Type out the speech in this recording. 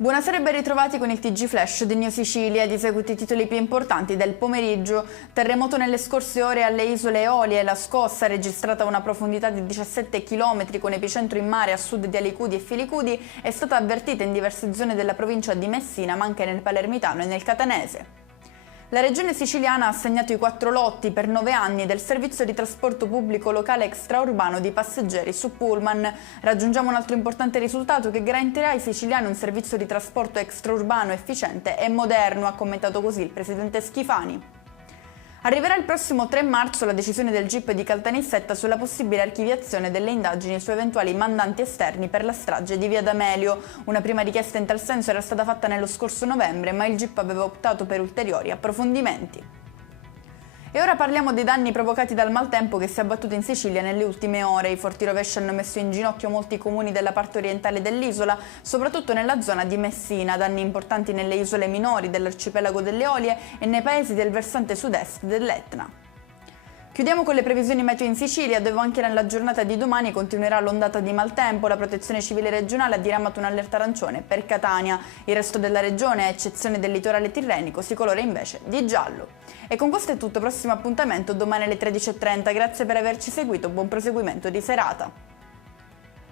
Buonasera e ben ritrovati con il TG Flash di Neo Sicilia. Di seguito i titoli più importanti del pomeriggio. Terremoto nelle scorse ore alle isole Eolie. La scossa, registrata a una profondità di 17 km con epicentro in mare a sud di Alicudi e Filicudi, è stata avvertita in diverse zone della provincia di Messina, ma anche nel Palermitano e nel Catanese. La regione siciliana ha assegnato i 4 lotti per 9 anni del servizio di trasporto pubblico locale extraurbano di passeggeri su pullman. Raggiungiamo un altro importante risultato che garantirà ai siciliani un servizio di trasporto extraurbano efficiente e moderno, ha commentato così il presidente Schifani. Arriverà il prossimo 3 marzo la decisione del GIP di Caltanissetta sulla possibile archiviazione delle indagini su eventuali mandanti esterni per la strage di Via D'Amelio. Una prima richiesta in tal senso era stata fatta nello scorso novembre, ma il GIP aveva optato per ulteriori approfondimenti. E ora parliamo dei danni provocati dal maltempo che si è abbattuto in Sicilia nelle ultime ore. I forti rovesci hanno messo in ginocchio molti comuni della parte orientale dell'isola, soprattutto nella zona di Messina, danni importanti nelle isole minori dell'arcipelago delle Eolie e nei paesi del versante sud-est dell'Etna. Chiudiamo con le previsioni meteo in Sicilia, dove anche nella giornata di domani continuerà l'ondata di maltempo. La Protezione Civile regionale ha diramato un'allerta arancione per Catania. Il resto della regione, a eccezione del litorale tirrenico, si colora invece di giallo. E con questo è tutto, prossimo appuntamento domani alle 13:30. Grazie per averci seguito, buon proseguimento di serata.